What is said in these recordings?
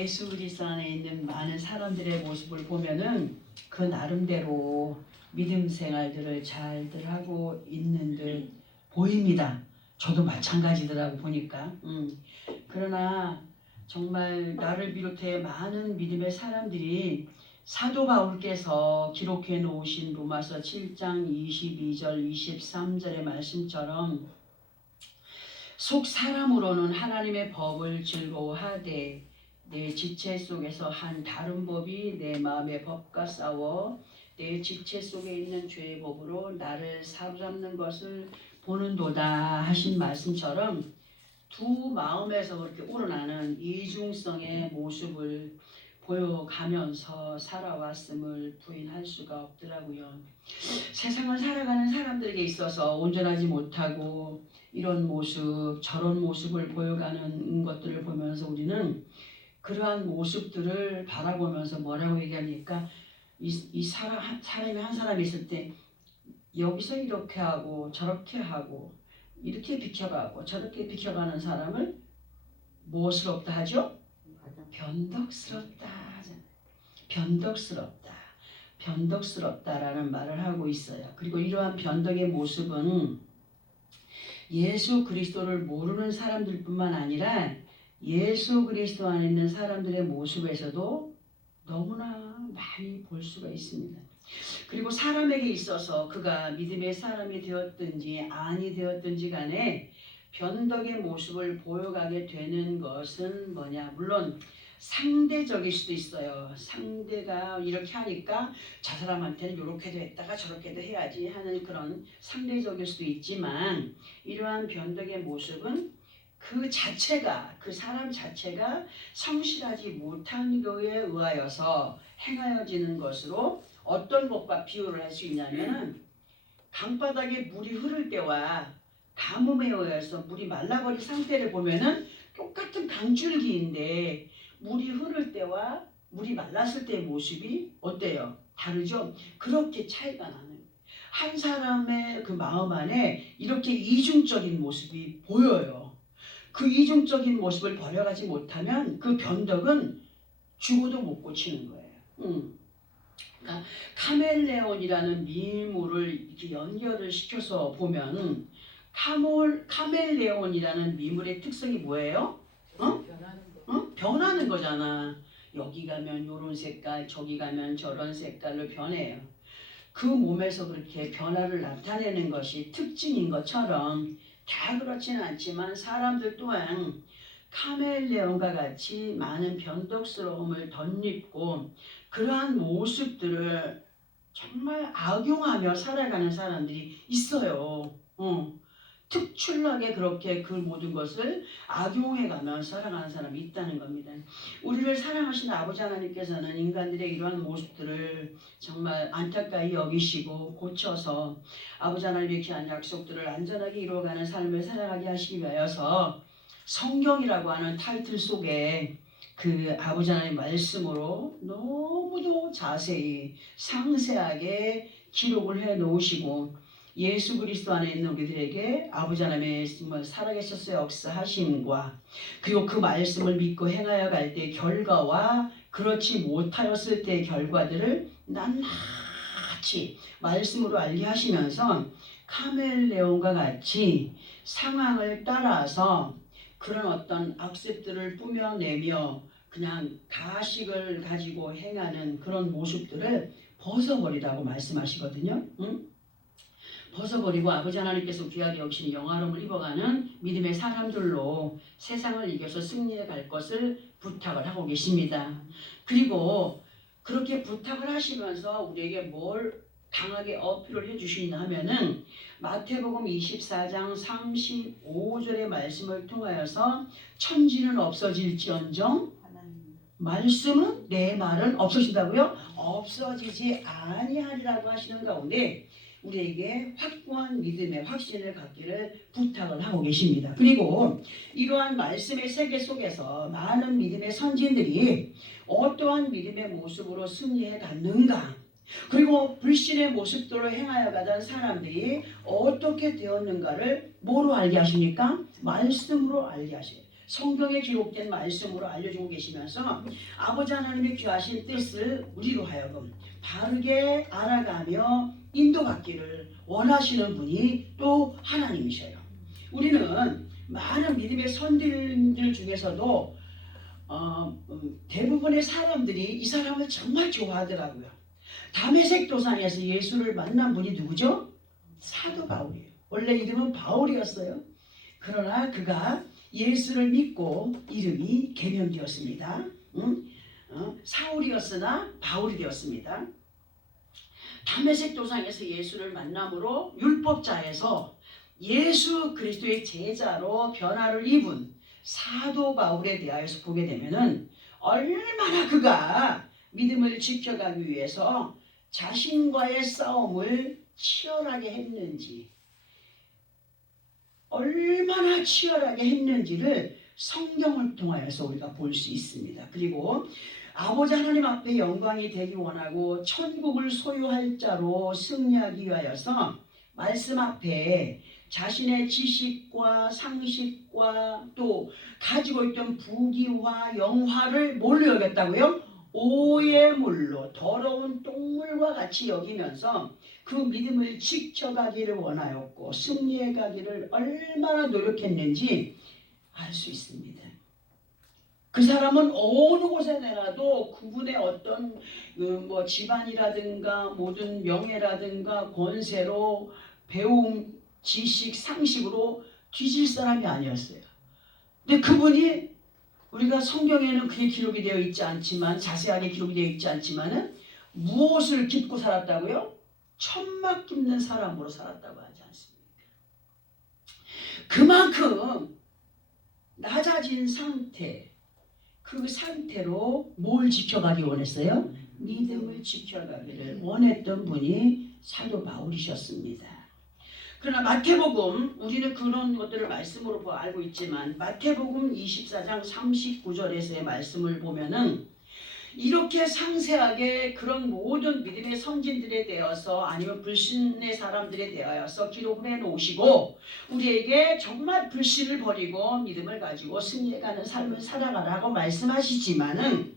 예수 그리스도 안에 있는 많은 사람들의 모습을 보면은 그 나름대로 믿음 생활들을 잘들 하고 있는 듯 보입니다. 저도 마찬가지더라고 보니까. 그러나 정말 나를 비롯해 많은 믿음의 사람들이 사도 바울께서 기록해 놓으신 로마서 7장 22절 23절의 말씀처럼 속 사람으로는 하나님의 법을 즐거워하되 내 지체 속에서 한 다른 법이 내 마음의 법과 싸워 내 지체 속에 있는 죄의 법으로 나를 사로잡는 것을 보는도다 하신 말씀처럼 두 마음에서 그렇게 우러나는 이중성의 모습을 보여가면서 살아왔음을 부인할 수가 없더라고요. 세상을 살아가는 사람들에게 있어서 온전하지 못하고 이런 모습 저런 모습을 보여가는 것들을 보면서 우리는 그러한 모습들을 바라보면서 뭐라고 얘기합니까? 사람이 한 사람이 있을 때 여기서 이렇게 하고 저렇게 하고 이렇게 비켜가고 저렇게 비켜가는 사람을 무엇스럽다 하죠? 변덕스럽다 하잖아요. 변덕스럽다. 변덕스럽다라는 말을 하고 있어요. 그리고 이러한 변덕의 모습은 예수 그리스도를 모르는 사람들뿐만 아니라 예수 그리스도 안에 있는 사람들의 모습에서도 너무나 많이 볼 수가 있습니다. 그리고 사람에게 있어서 그가 믿음의 사람이 되었든지 아니 되었든지 간에 변덕의 모습을 보여가게 되는 것은 뭐냐? 물론 상대적일 수도 있어요. 상대가 이렇게 하니까 저 사람한테는 이렇게도 했다가 저렇게도 해야지 하는 그런 상대적일 수도 있지만 이러한 변덕의 모습은 그 자체가 그 사람 자체가 성실하지 못한 것에 의하여서 행하여지는 것으로 어떤 것과 비유를 할 수 있냐면은 강바닥에 물이 흐를 때와 가뭄에 의해서 물이 말라버린 상태를 보면은 똑같은 강줄기인데 물이 흐를 때와 물이 말랐을 때의 모습이 어때요? 다르죠? 그렇게 차이가 나는 한 사람의 그 마음 안에 이렇게 이중적인 모습이 보여요. 그 이중적인 모습을 버려가지 못하면 그 변덕은 죽어도 못 고치는 거예요. 그러니까 카멜레온이라는 미물을 이렇게 연결을 시켜서 보면 카멜레온이라는 미물의 특성이 뭐예요? 변하는 거잖아. 여기 가면 이런 색깔, 저기 가면 저런 색깔로 변해요. 그 몸에서 그렇게 변화를 나타내는 것이 특징인 것처럼 다 그렇지는 않지만 사람들 또한 카멜레온과 같이 많은 변덕스러움을 덧입고 그러한 모습들을 정말 악용하며 살아가는 사람들이 있어요. 특출나게 그렇게 그 모든 것을 악용해가며 살아가는 사람이 있다는 겁니다. 우리를 사랑하시는 아버지 하나님께서는 인간들의 이러한 모습들을 정말 안타까이 여기시고 고쳐서 아버지 하나님의 귀한 약속들을 안전하게 이루어가는 삶을 살아가게 하시기 위하여서 성경이라고 하는 타이틀 속에 그 아버지 하나님의 말씀으로 너무도 자세히 상세하게 기록을 해 놓으시고 예수 그리스도 안에 있는 우리들에게 아버지 하나님의 살아계셔서 역사하심과 그리고 그 말씀을 믿고 행하여 갈 때 결과와 그렇지 못하였을 때의 결과들을 낱낱이 말씀으로 알게 하시면서 카멜레온과 같이 상황을 따라서 그런 어떤 악습들을 뿜어내며 그냥 가식을 가지고 행하는 그런 모습들을 벗어버리라고 말씀하시거든요. 벗어버리고 아버지 하나님께서 귀하게 여기시는 영화로움을 입어가는 믿음의 사람들로 세상을 이겨서 승리해 갈 것을 부탁을 하고 계십니다. 그리고 그렇게 부탁을 하시면서 우리에게 뭘 강하게 어필을 해주시냐 하면은 마태복음 24장 35절의 말씀을 통하여서 천지는 없어질지언정 말씀은 내 말은 없어진다고요? 없어지지 아니하리라고 하시는 가운데 우리에게 확고한 믿음의 확신을 갖기를 부탁을 하고 계십니다. 그리고 이러한 말씀의 세계 속에서 많은 믿음의 선진들이 어떠한 믿음의 모습으로 승리해 갔는가, 그리고 불신의 모습들을 행하여 가던 사람들이 어떻게 되었는가를 뭐로 알게 하십니까? 말씀으로 알게 하셔요. 성경에 기록된 말씀으로 알려주고 계시면서 아버지 하나님의 귀하신 뜻을 우리로 하여금 바르게 알아가며 인도받기를 원하시는 분이 또 하나님이셔요. 우리는 많은 믿음의 선들들 중에서도 대부분의 사람들이 이 사람을 정말 좋아하더라고요. 다메섹 도상에서 예수를 만난 분이 누구죠? 사도 바울이에요. 원래 이름은 바울이었어요. 그러나 그가 예수를 믿고 이름이 개명되었습니다. 사울이었으나 바울이 되었습니다. 다메섹 도상에서 예수를 만남으로 율법자에서 예수 그리스도의 제자로 변화를 입은 사도 바울에 대하여서 보게 되면은 얼마나 그가 믿음을 지켜가기 위해서 자신과의 싸움을 치열하게 했는지, 얼마나 치열하게 했는지를 성경을 통하여서 우리가 볼 수 있습니다. 그리고 아버지 하나님 앞에 영광이 되기 원하고 천국을 소유할 자로 승리하기 위하여서 말씀 앞에 자신의 지식과 상식과 또 가지고 있던 부귀와 영화를 뭘로 여겼다고요? 오해물로 더러운 똥물과 같이 여기면서 그 믿음을 지켜가기를 원하였고 승리해 가기를 얼마나 노력했는지 알 수 있습니다. 그 사람은 어느 곳에 내놔도 그분의 어떤 뭐 집안이라든가 모든 명예라든가 권세로 배움, 지식, 상식으로 뒤질 사람이 아니었어요. 근데 그분이 우리가 성경에는 그게 기록이 되어 있지 않지만 자세하게 기록이 되어 있지 않지만은 무엇을 깃고 살았다고요? 천막 깃는 사람으로 살았다고 하지 않습니까? 그만큼 낮아진 상태, 그 상태로 뭘 지켜가기 원했어요? 믿음을 지켜가기를 원했던 분이 사도 바울이셨습니다. 그러나 마태복음, 우리는 그런 것들을 말씀으로 알고 있지만 마태복음 24장 39절에서의 말씀을 보면은 이렇게 상세하게 그런 모든 믿음의 선진들에 대해서 아니면 불신의 사람들에 대하여서 기록을 해놓으시고 우리에게 정말 불신을 버리고 믿음을 가지고 승리해가는 삶을 살아가라고 말씀하시지만은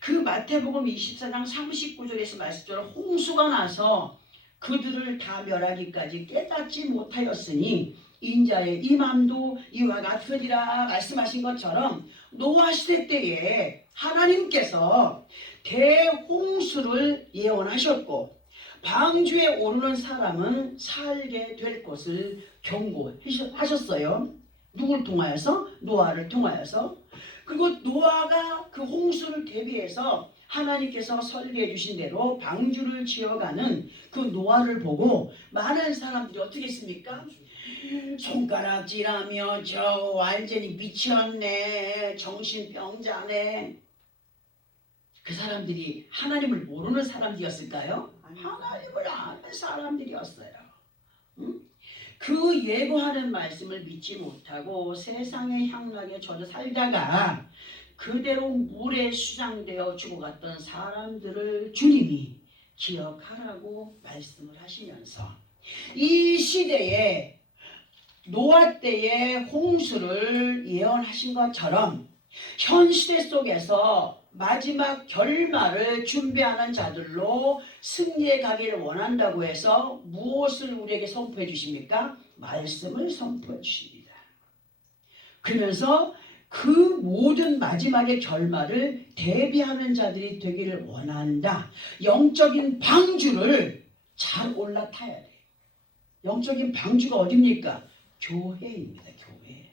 그 마태복음 24장 39절에서 말씀처럼 홍수가 나서 그들을 다 멸하기까지 깨닫지 못하였으니 인자의 임함도 이와 같으리라 말씀하신 것처럼 노아 시대 때에 하나님께서 대홍수를 예언하셨고 방주에 오르는 사람은 살게 될 것을 경고하셨어요. 누구를 통하여서? 노아를 통하여서. 그리고 노아가 그 홍수를 대비해서 하나님께서 설계해 주신 대로 방주를 지어가는 그 노아를 보고 많은 사람들이 어떻게 했습니까? 손가락질하며 저 완전히 미쳤네, 정신병자네. 그 사람들이 하나님을 모르는 사람들이었을까요? 하나님을 아는 사람들이었어요. 응? 그 예고하는 말씀을 믿지 못하고 세상의 향락에 젖어 살다가 그대로 물에 수장되어 죽어갔던 사람들을 주님이 기억하라고 말씀을 하시면서 이 시대에 노아 때의 홍수를 예언하신 것처럼 현 시대 속에서 마지막 결말을 준비하는 자들로 승리해 가기를 원한다고 해서 무엇을 우리에게 선포해 주십니까? 말씀을 선포해 주십니다. 그러면서 그 모든 마지막의 결말을 대비하는 자들이 되기를 원한다. 영적인 방주를 잘 올라타야 돼요. 영적인 방주가 어디입니까? 교회입니다. 교회.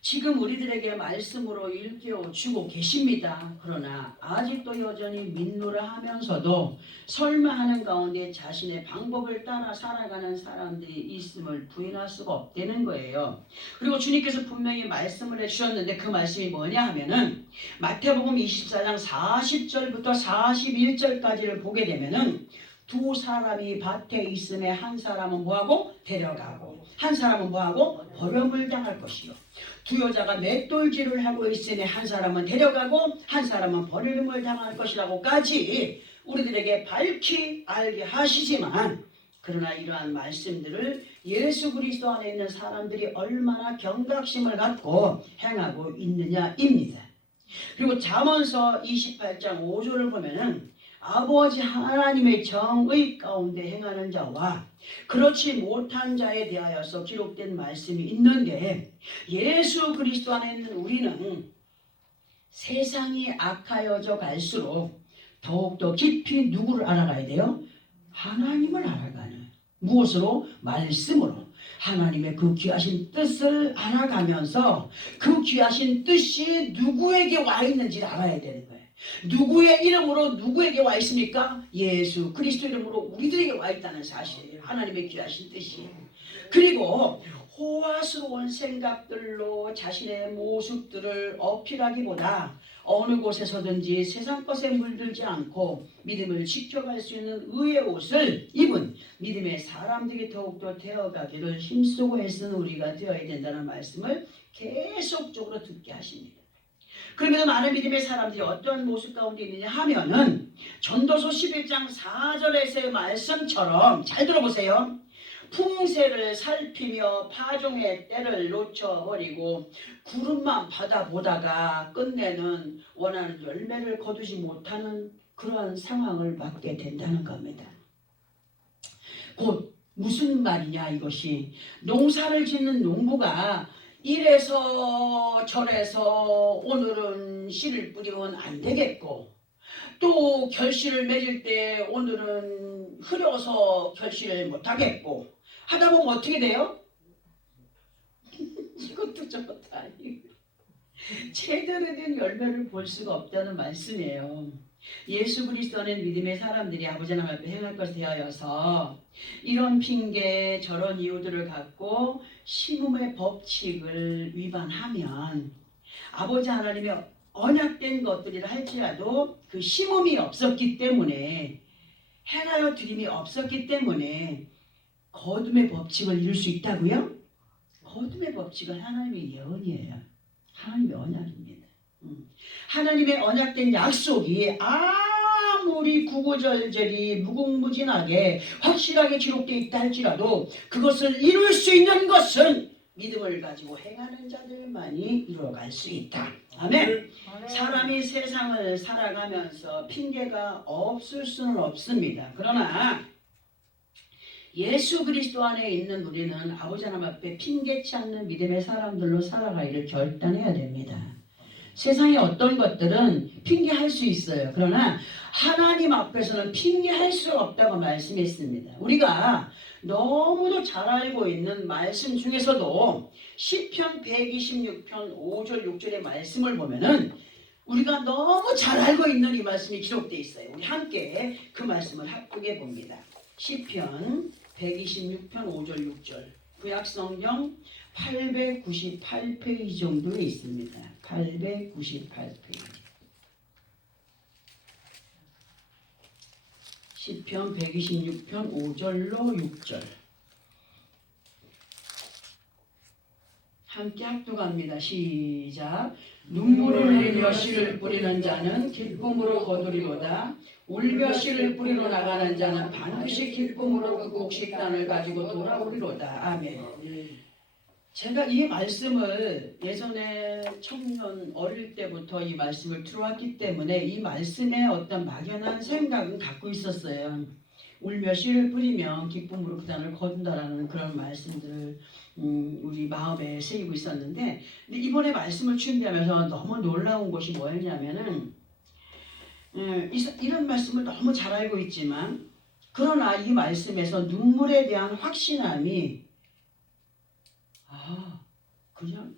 지금 우리들에게 말씀으로 일깨워주고 계십니다. 그러나 아직도 여전히 민노라 하면서도 설마하는 가운데 자신의 방법을 따라 살아가는 사람들이 있음을 부인할 수가 없다는 거예요. 그리고 주님께서 분명히 말씀을 해주셨는데 그 말씀이 뭐냐 하면은 마태복음 24장 40절부터 41절까지를 보게 되면은 두 사람이 밭에 있음에 한 사람은 뭐하고? 데려가고 한 사람은 뭐하고? 버림을 당할 것이요. 두 여자가 맷돌질을 하고 있으니 한 사람은 데려가고 한 사람은 버림을 당할 것이라고까지 우리들에게 밝히 알게 하시지만 그러나 이러한 말씀들을 예수 그리스도 안에 있는 사람들이 얼마나 경각심을 갖고 행하고 있느냐입니다. 그리고 잠언서 28장 5절을 보면은 아버지 하나님의 정의 가운데 행하는 자와 그렇지 못한 자에 대하여서 기록된 말씀이 있는데, 예수 그리스도 안에 있는 우리는 세상이 악하여져 갈수록 더욱더 깊이 누구를 알아가야 돼요? 하나님을 알아가는, 무엇으로? 말씀으로 하나님의 그 귀하신 뜻을 알아가면서 그 귀하신 뜻이 누구에게 와 있는지를 알아야 되는 거예요. 누구의 이름으로 누구에게 와 있습니까? 예수 그리스도 이름으로 우리들에게 와 있다는 사실이에요. 하나님의 귀하신 뜻이. 그리고 호화스러운 생각들로 자신의 모습들을 어필하기보다 어느 곳에서든지 세상 것에 물들지 않고 믿음을 지켜갈 수 있는 의의 옷을 입은 믿음의 사람들이 더욱더 되어가기를 힘쓰고 애쓰는 우리가 되어야 된다는 말씀을 계속적으로 듣게 하십니다. 그러면 많은 믿음의 사람들이 어떤 모습 가운데 있느냐 하면은 전도서 11장 4절에서의 말씀처럼, 잘 들어보세요. 풍세를 살피며 파종의 때를 놓쳐버리고 구름만 받아보다가 끝내는 원하는 열매를 거두지 못하는 그러한 상황을 맞게 된다는 겁니다. 곧 무슨 말이냐, 이것이 농사를 짓는 농부가 이래서 저래서 오늘은 씨를 뿌리면 안 되겠고, 또 결실을 맺을 때 오늘은 흐려서 결실을 못하겠고 하다 보면 어떻게 돼요? 이것도 저것도 아니고 제대로 된 열매를 볼 수가 없다는 말씀이에요. 예수 그리스도는 믿음의 사람들이 아버지 하나님 앞에 행할 것에 대하여서 이런 핑계 저런 이유들을 갖고 심음의 법칙을 위반하면 아버지 하나님의 언약된 것들이라 할지라도 그 심음이 없었기 때문에, 행하여 드림이 없었기 때문에 거둠의 법칙을 이룰 수 있다고요? 거둠의 법칙은 하나님의 예언이에요. 하나님의 언약입니다. 하나님의 언약된 약속이 아무리 구구절절히 무궁무진하게 확실하게 기록되어 있다 할지라도 그것을 이룰 수 있는 것은 믿음을 가지고 행하는 자들만이 이루어갈 수 있다. 아멘. 사람이 세상을 살아가면서 핑계가 없을 수는 없습니다. 그러나 예수 그리스도 안에 있는 우리는 아버지 하나님 앞에 핑계치 않는 믿음의 사람들로 살아가기를 결단해야 됩니다. 세상의 어떤 것들은 핑계할 수 있어요. 그러나 하나님 앞에서는 핑계할 수 없다고 말씀했습니다. 우리가 너무도 잘 알고 있는 말씀 중에서도 시편 126편 5절 6절의 말씀을 보면은 우리가 너무 잘 알고 있는 이 말씀이 기록되어 있어요. 우리 함께 그 말씀을 합독해 봅니다. 시편 126편 5절 6절, 구약성경 898페이지 정도에 있습니다. 898페이지. 시편 126편 5절로 6절. 함께 합독합니다. 시작. 눈물을 흘리며 씨를 뿌리는 자는 기쁨으로 거두리로다. 울며 씨를 뿌리러 나가는 자는 반드시 기쁨으로 그 곡식단을 가지고 돌아오리로다. 아멘. 제가 이 말씀을 예전에 청년 어릴 때부터 이 말씀을 들어왔기 때문에 이 말씀에 어떤 막연한 생각은 갖고 있었어요. 울며 씨를 뿌리며 기쁨으로 그 단을 거둔다라는 그런 말씀들을 우리 마음에 새기고 있었는데, 근데 이번에 말씀을 준비하면서 너무 놀라운 것이 뭐였냐면은 이런 말씀을 너무 잘 알고 있지만 그러나 이 말씀에서 눈물에 대한 확신함이 그냥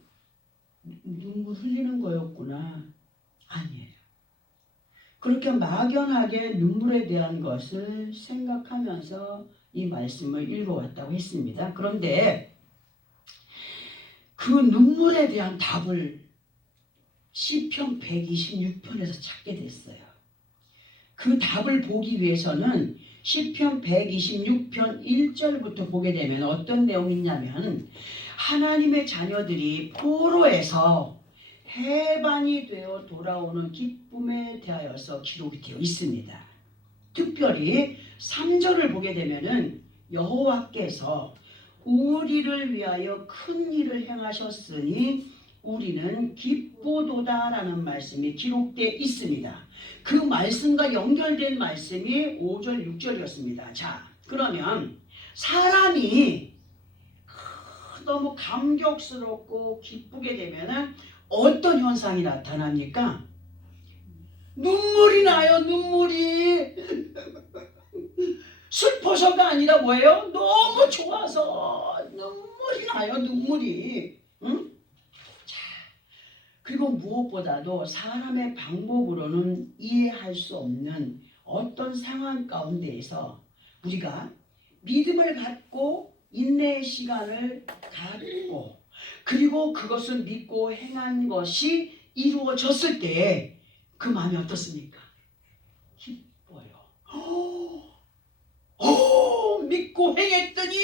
눈물 흘리는 거였구나. 아니에요. 그렇게 막연하게 눈물에 대한 것을 생각하면서 이 말씀을 읽어왔다고 했습니다. 그런데 그 눈물에 대한 답을 시편 126편에서 찾게 됐어요. 그 답을 보기 위해서는 시편 126편 1절부터 보게 되면 어떤 내용이 있냐면, 하나님의 자녀들이 포로에서 해방이 되어 돌아오는 기쁨에 대하여서 기록이 되어 있습니다. 특별히 3절을 보게 되면은 여호와께서 우리를 위하여 큰 일을 행하셨으니 우리는 기쁘도다라는 말씀이 기록되어 있습니다. 그 말씀과 연결된 말씀이 5절 6절이었습니다. 자, 그러면 사람이 너무 감격스럽고 기쁘게 되면 어떤 현상이 나타납니까? 눈물이 나요. 눈물이. 슬퍼서가 아니라 뭐예요? 너무 좋아서 눈물이 나요. 눈물이. 응? 자, 그리고 무엇보다도 사람의 방법으로는 이해할 수 없는 어떤 상황 가운데에서 우리가 믿음을 갖고 인내의 시간을 갖고 그리고 그것을 믿고 행한 것이 이루어졌을 때 그 마음이 어떻습니까? 기뻐요. 믿고 행했더니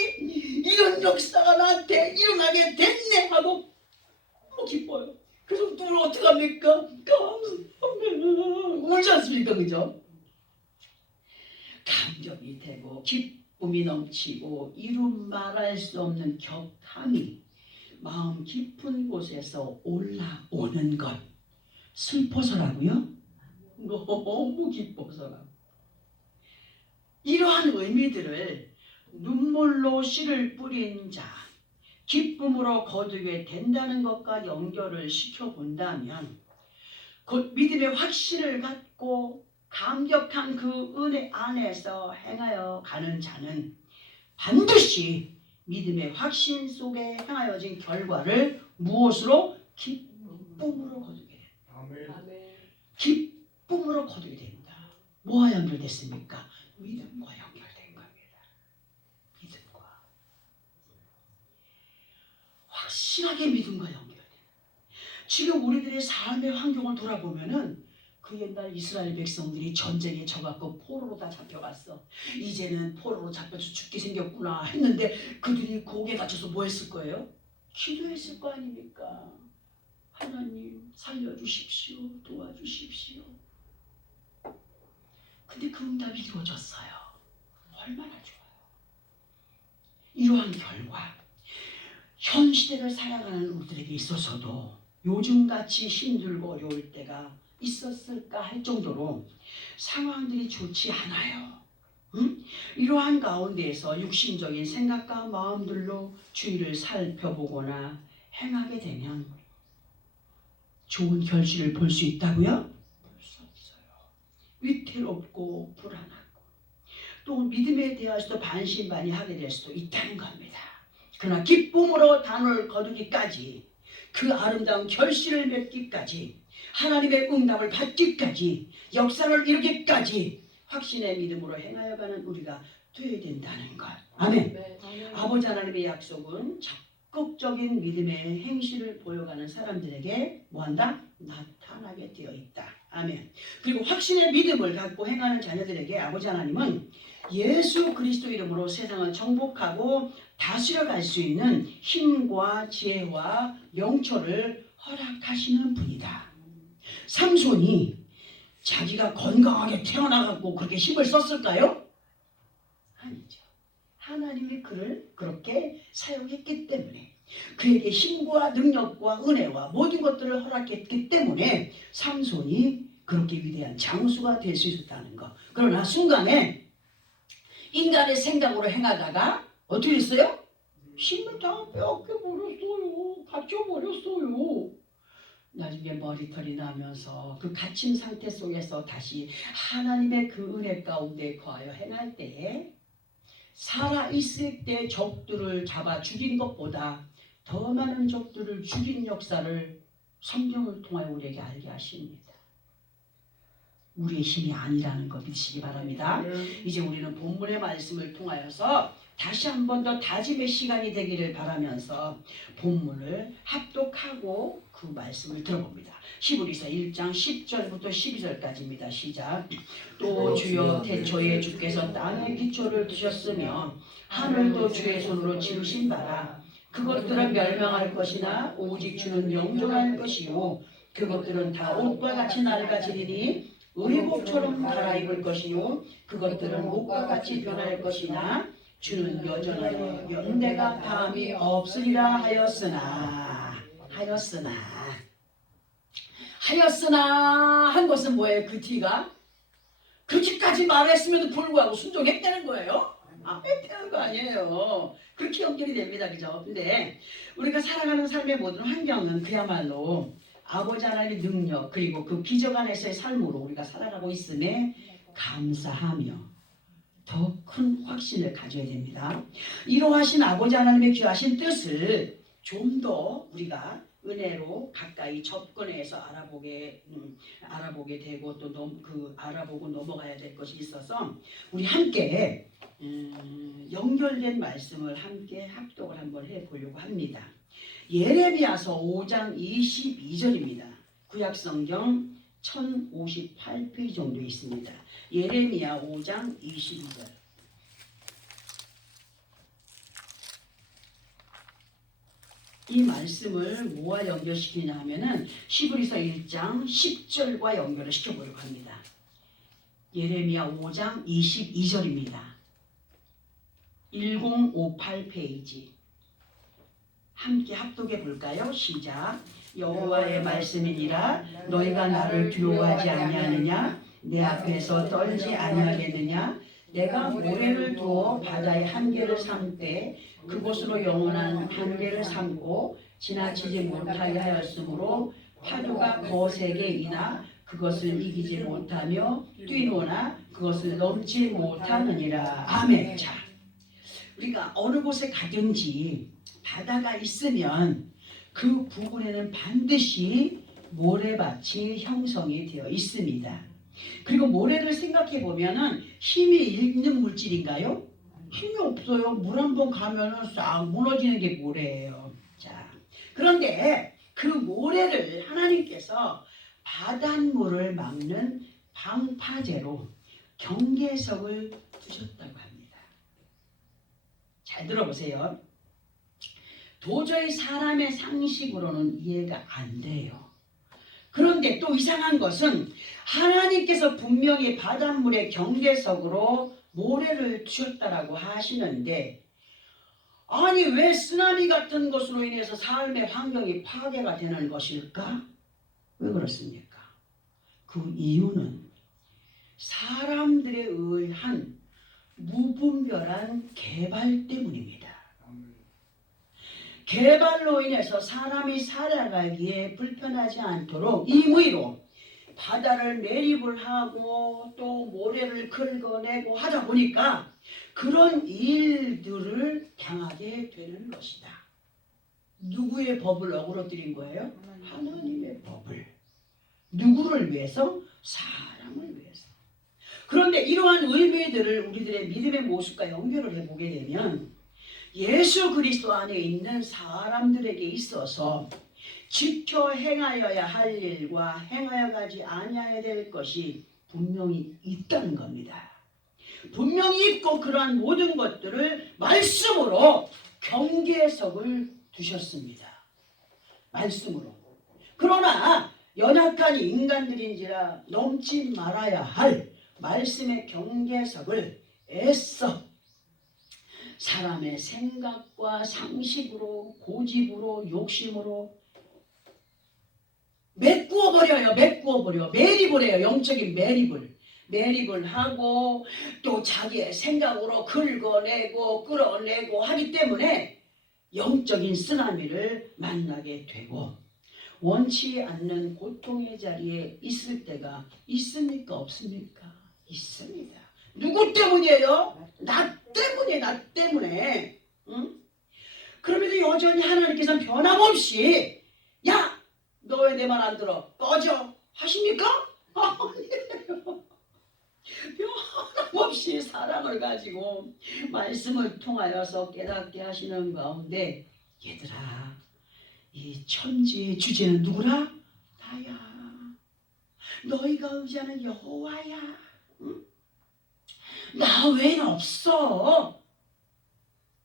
이런 역사가 나한테 일어나게 됐네 하고 너무 기뻐요. 그래서 누굴 어떻게 합니까? 울지 않습니까? 그죠? 감격이 되고 기쁨이 넘치고 이루 말할 수 없는 격함이 마음 깊은 곳에서 올라오는 것. 슬퍼서라고요? 너무 기뻐서라고. 이러한 의미들을 눈물로 씨를 뿌린 자, 기쁨으로 거두게 된다는 것과 연결을 시켜본다면 곧 믿음의 확신을 갖고 감격한 그 은혜 안에서 행하여 가는 자는 반드시 믿음의 확신 속에 행하여진 결과를 무엇으로? 기쁨으로 거두게 된다. 기쁨으로 거두게 된다. 뭐와 연결됐습니까? 믿음과 연결된 겁니다. 믿음과. 확실하게 믿음과 연결된. 지금 우리들의 삶의 환경을 돌아보면은 그 옛날 이스라엘 백성들이 전쟁에 져갖고 포로로 다 잡혀갔어. 이제는 포로로 잡혀서 죽게 생겼구나 했는데 그들이 고개 갇혀서 뭐 했을 거예요? 기도했을 거 아닙니까? 하나님 살려주십시오. 도와주십시오. 근데 그 응답이 이루어졌어요. 얼마나 좋아요. 이러한 결과 현 시대를 살아가는 우리들에게 있어서도 요즘같이 힘들고 어려울 때가 있었을까 할 정도로 상황들이 좋지 않아요. 이러한 가운데에서 육신적인 생각과 마음들로 주위를 살펴보거나 행하게 되면 좋은 결실을 볼 수 있다고요? 볼 수 없어요. 위태롭고 불안하고 또 믿음에 대해서도 반신반의하게 될 수도 있다는 겁니다. 그러나 기쁨으로 단을 거두기까지 그 아름다운 결실을 맺기까지 하나님의 응답을 받기까지 역사를 이루기까지 확신의 믿음으로 행하여가는 우리가 되어야 된다는 것. 아멘. 아버지 하나님의 약속은 적극적인 믿음의 행실을 보여가는 사람들에게 뭐한다? 나타나게 되어 있다. 아멘. 그리고 확신의 믿음을 갖고 행하는 자녀들에게 아버지 하나님은 예수 그리스도 이름으로 세상을 정복하고 다스려 갈 수 있는 힘과 지혜와 명철을 허락하시는 분이다. 삼손이 자기가 건강하게 태어나갖고 그렇게 힘을 썼을까요? 아니죠. 하나님이 그를 그렇게 사용했기 때문에 그에게 힘과 능력과 은혜와 모든 것들을 허락했기 때문에 삼손이 그렇게 위대한 장수가 될 수 있었다는 것. 그러나 순간에 인간의 생각으로 행하다가 어떻게 했어요? 힘을 다 빼앗겨버렸어요. 갇혀버렸어요. 나중에 머리털이 나면서 그 갇힌 상태 속에서 다시 하나님의 그 은혜 가운데 거하여 행할 때에 살아있을 때 적들을 잡아 죽인 것보다 더 많은 적들을 죽인 역사를 성경을 통하여 우리에게 알게 하십니다. 우리의 힘이 아니라는 거 믿으시기 바랍니다. 이제 우리는 본문의 말씀을 통하여서 다시 한 번 더 다짐의 시간이 되기를 바라면서 본문을 합독하고 그 말씀을 들어봅니다. 히브리서 1장 10절부터 12절까지입니다. 시작. 또 주여 태초에 주께서 땅의 기초를 두셨으며 하늘도 주의 손으로 지으신 바라. 그것들은 멸망할 것이나 오직 주는 영존할 것이요 그것들은 다 옷과 같이 낡아지리니 의복처럼 갈아입을 것이요 그것들은 옷과 같이 변할 것이나 주는 여전하여 연대가 다함이 없으리라 하였으나 한 것은 뭐예요? 그 뒤가 그렇게까지 말했음에도 불구하고 순종했다는 거예요? 했다는 거 아니에요. 그렇게 연결이 됩니다. 그죠? 근데 우리가 살아가는 삶의 모든 환경은 그야말로 아버지 하나님의 능력 그리고 그 기적 안에서의 삶으로 우리가 살아가고 있음에 감사하며 더 큰 확신을 가져야 됩니다. 이러하신 아버지 하나님의 귀하신 뜻을 좀 더 우리가 은혜로 가까이 접근해서 알아보게 되고 또 알아보고 넘어가야 될 것이 있어서 우리 함께 연결된 말씀을 함께 합독을 한번 해보려고 합니다. 예레미야서 5장 22절입니다. 구약성경 1058페이지 정도 있습니다. 예레미야 5장 22절. 이 말씀을 뭐와 연결시키냐 하면은 히브리서 1장 10절과 연결을 시켜보려고 합니다. 예레미야 5장 22절입니다. 1058페이지. 함께 합독해 볼까요? 시작. 여호와의 말씀이니라 너희가 나를 두려워하지 아니하느냐 내 앞에서 떨지 아니하겠느냐 내가 모래를 두어 바다의 한계를 삼되 그곳으로 영원한 한계를 삼고 지나치지 못하게 하였으므로 파도가 거세게 이나 그것을 이기지 못하며 뛰노나 그것을 넘지 못하느니라. 아멘. 자, 우리가 어느 곳에 가든지 바다가 있으면 그 부근에는 반드시 모래밭이 형성이 되어 있습니다. 그리고 모래를 생각해 보면은 힘이 있는 물질인가요? 힘이 없어요. 물 한 번 가면은 싹 무너지는 게 모래예요. 자, 그런데 그 모래를 하나님께서 바닷물을 막는 방파제로 경계석을 두셨다고 합니다. 잘 들어보세요. 도저히 사람의 상식으로는 이해가 안 돼요. 그런데 또 이상한 것은 하나님께서 분명히 바닷물의 경계석으로 모래를 두셨다라고 하시는데 아니 왜 쓰나미 같은 것으로 인해서 삶의 환경이 파괴가 되는 것일까? 왜 그렇습니까? 그 이유는 사람들에 의한 무분별한 개발 때문입니다. 개발로 인해서 사람이 살아가기에 불편하지 않도록 임의로 바다를 매립을 하고 또 모래를 긁어내고 하다 보니까 그런 일들을 당하게 되는 것이다. 누구의 법을 어그러뜨린 거예요? 하나님의 법을. 누구를 위해서? 사람을 위해서. 그런데 이러한 의미들을 우리들의 믿음의 모습과 연결을 해보게 되면 예수 그리스도 안에 있는 사람들에게 있어서 지켜 행하여야 할 일과 행하여 가지 아니해야 될 것이 분명히 있다는 겁니다. 분명히 있고 그러한 모든 것들을 말씀으로 경계석을 두셨습니다. 말씀으로. 그러나 연약한 인간들인지라 넘지 말아야 할 말씀의 경계석을 애써 사람의 생각과 상식으로 고집으로 욕심으로 메꾸어버려요. 매립을 해요. 영적인 매립을 하고 또 자기의 생각으로 긁어내고 끌어내고 하기 때문에 영적인 쓰나미를 만나게 되고 원치 않는 고통의 자리에 있을 때가 있습니까? 없습니까? 있습니다. 누구 때문이에요? 나 때문에. 응? 그럼에도 여전히 하나님께서는 변함없이 야! 너 왜 내 말 안 들어? 꺼져! 하십니까? 아니에요. 변함없이 사랑을 가지고 말씀을 통하여서 깨닫게 하시는 가운데 얘들아 이 천지의 주제는 누구라? 나야. 너희가 의지하는 여호와야. 응? 나 외에는 없어.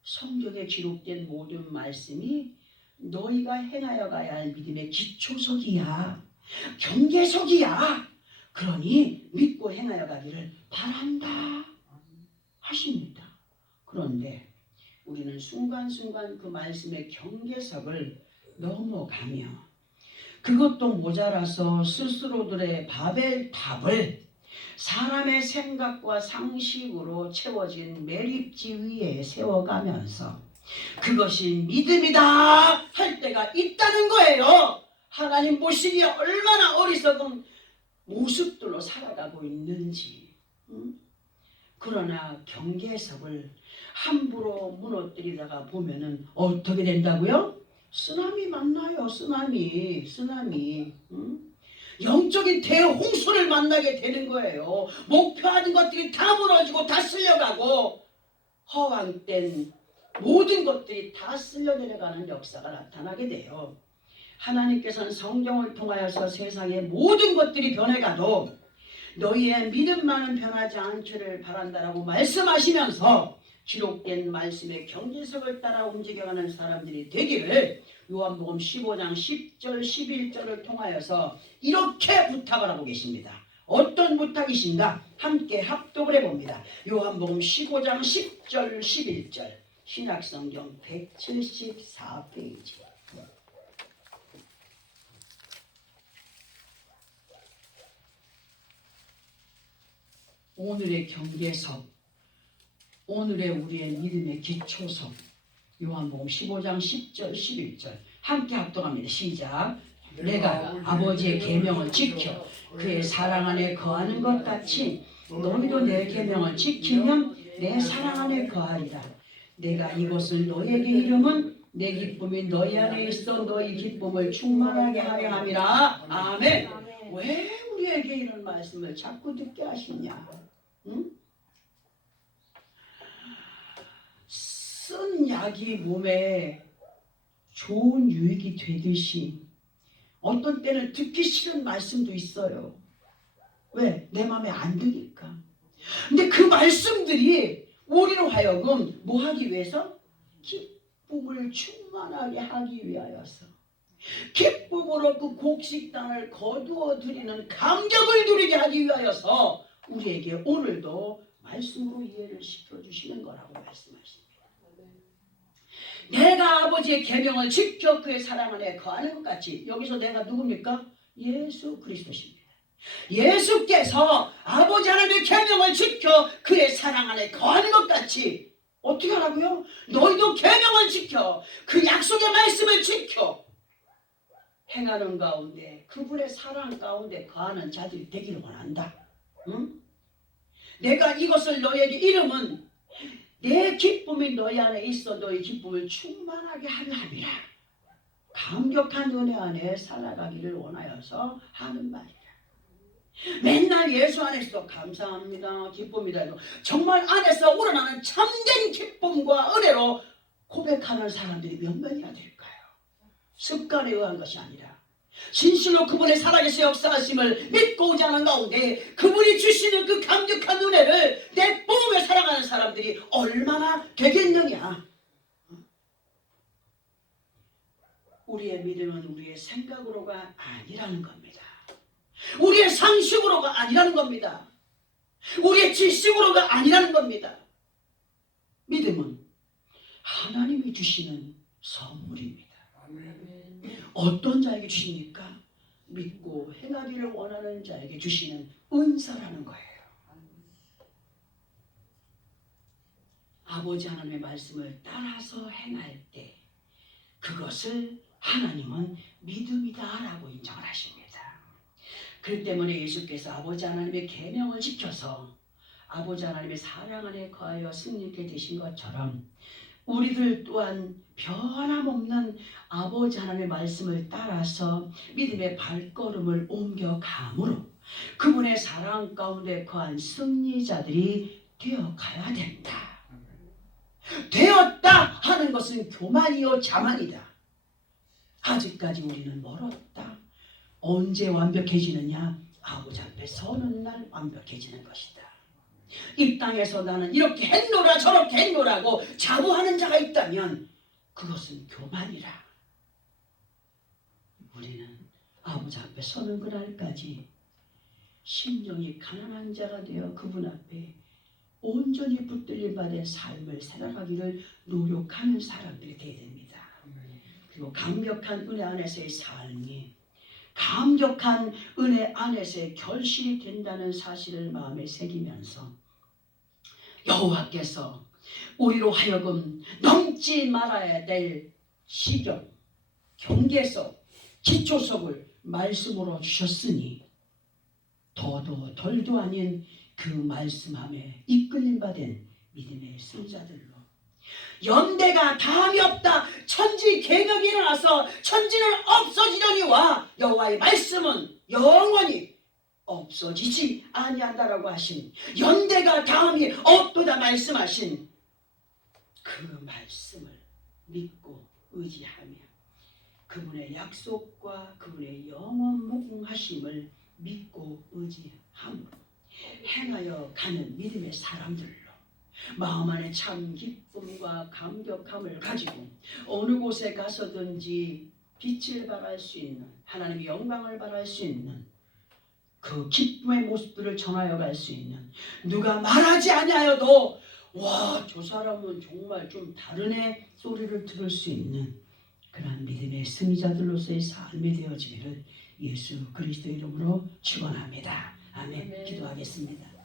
성경에 기록된 모든 말씀이 너희가 행하여 가야 할 믿음의 기초석이야. 경계석이야. 그러니 믿고 행하여 가기를 바란다 하십니다. 그런데 우리는 순간순간 그 말씀의 경계석을 넘어가며 그것도 모자라서 스스로들의 바벨탑을 사람의 생각과 상식으로 채워진 매립지 위에 세워가면서 그것이 믿음이다 할 때가 있다는 거예요. 하나님 보시기에 얼마나 어리석은 모습들로 살아가고 있는지. 그러나 경계석을 함부로 무너뜨리다가 보면은 어떻게 된다고요? 쓰나미 만나요. 쓰나미. 영적인 대홍수를 만나게 되는 거예요. 목표하는 것들이 다 무너지고 다 쓸려가고 허황된 모든 것들이 다 쓸려 내려가는 역사가 나타나게 돼요. 하나님께서는 성경을 통하여서 세상의 모든 것들이 변해가도 너희의 믿음만은 변하지 않기를 바란다라고 말씀하시면서 기록된 말씀의 경계석을 따라 움직여가는 사람들이 되기를 요한복음 15장 10절 11절을 통하여서 이렇게 부탁을 하고 계십니다. 어떤 부탁이신가? 함께 합독을 해봅니다. 요한복음 15장 10절 11절 신약성경 174페이지. 오늘의 경계석, 오늘의 우리의 믿음의 기초석, 요한복음 15장 10절 11절 함께 합독합니다. 시작. 내가 아버지의 계명을 지켜 그의 사랑 안에 거하는 것 같이 너희도 내 계명을 지키면 내 사랑 안에 거하리라. 내가 이것을 너희에게 이름은 내 기쁨이 너희 안에 있어 너희 기쁨을 충만하게 하려 함이라. 아멘. 왜 우리에게 이런 말씀을 자꾸 듣게 하시냐? 응? 쓴 약이 몸에 좋은 유익이 되듯이 어떤 때는 듣기 싫은 말씀도 있어요. 왜? 내 마음에 안 드니까. 근데 그 말씀들이 우리로 하여금 뭐 하기 위해서? 기쁨을 충만하게 하기 위하여서 기쁨으로 그 곡식단을 거두어 드리는 감격을 누리게 하기 위하여서 우리에게 오늘도 말씀으로 이해를 시켜주시는 거라고 말씀하십니다. 내가 아버지의 계명을 지켜 그의 사랑 안에 거하는 것 같이 여기서 내가 누굽니까? 예수 그리스도십니다. 예수께서 아버지 하나님의 계명을 지켜 그의 사랑 안에 거하는 것 같이 어떻게 하라고요? 너희도 계명을 지켜 그 약속의 말씀을 지켜 행하는 가운데 그분의 사랑 가운데 거하는 자들이 되기를 원한다. 응? 내가 이것을 너희에게 이름은 내 기쁨이 너희 안에 있어 너희 기쁨을 충만하게 하려 함이라. 감격한 은혜 안에 살아가기를 원하여서 하는 말이야. 맨날 예수 안에서 감사합니다 기쁨이다 해도 정말 안에서 우러나는 참된 기쁨과 은혜로 고백하는 사람들이 몇 명이나 될까요? 습관에 의한 것이 아니라 진실로 그분의 살아계신 역사하심을 믿고 오지 않은 가운데 그분이 주시는 그 감격한 은혜를 내 몸에 살아가는 사람들이 얼마나 되겠느냐. 우리의 믿음은 우리의 생각으로가 아니라는 겁니다. 우리의 상식으로가 아니라는 겁니다. 우리의 지식으로가 아니라는 겁니다. 믿음은 하나님이 주시는 선물입니다. 어떤 자에게 주십니까? 믿고 행하기를 원하는 자에게 주시는 은사라는 거예요. 아버지 하나님의 말씀을 따라서 행할 때 그것을 하나님은 믿음이다라고 인정을 하십니다. 그렇기 때문에 예수께서 아버지 하나님의 계명을 지켜서 아버지 하나님의 사랑 안에 거하여 승리케 되신 것처럼 우리들 또한 변함없는 아버지 하나님의 말씀을 따라서 믿음의 발걸음을 옮겨감으로 그분의 사랑 가운데 거한 승리자들이 되어가야 된다. 되었다 하는 것은 교만이요 자만이다. 아직까지 우리는 멀었다. 언제 완벽해지느냐? 아버지 앞에 서는 날 완벽해지는 것이다. 이 땅에서 나는 이렇게 했노라 저렇게 했노라고 자부하는 자가 있다면 그것은 교만이라. 우리는 아버지 앞에 서는 그날까지 심령이 가난한 자가 되어 그분 앞에 온전히 붙들림 받은 삶을 살아가기를 노력하는 사람들이 되어야 됩니다. 그리고 강력한 은혜 안에서의 삶이 감격한 은혜 안에서의 결실이 된다는 사실을 마음에 새기면서 여호와께서 우리로 하여금 넘지 말아야 될 시경, 경계석, 기초석을 말씀으로 주셨으니 더도 덜도 아닌 그 말씀함에 이끌림 받은 믿음의 승자들로 연대가 다함이 없다. 천지 개벽이 일어나서 천지는 없어지려니와 여호와의 말씀은 영원히 없어지지 아니한다라고 하신 연대가 다함이 없도다 말씀하신 그 말씀을 믿고 의지하며 그분의 약속과 그분의 영원 무궁하심을 믿고 의지함으로 행하여 가는 믿음의 사람들로 마음 안에 참 기쁨과 감격함을 가지고 어느 곳에 가서든지 빛을 발할 수 있는 하나님의 영광을 발할 수 있는 그 기쁨의 모습들을 전하여 갈 수 있는 누가 말하지 아니하여도 와, 저 사람은 정말 좀 다르네 소리를 들을 수 있는 그런 믿음의 승리자들로서의 삶이 되어지기를 예수 그리스도 이름으로 축원합니다. 아멘. 기도하겠습니다.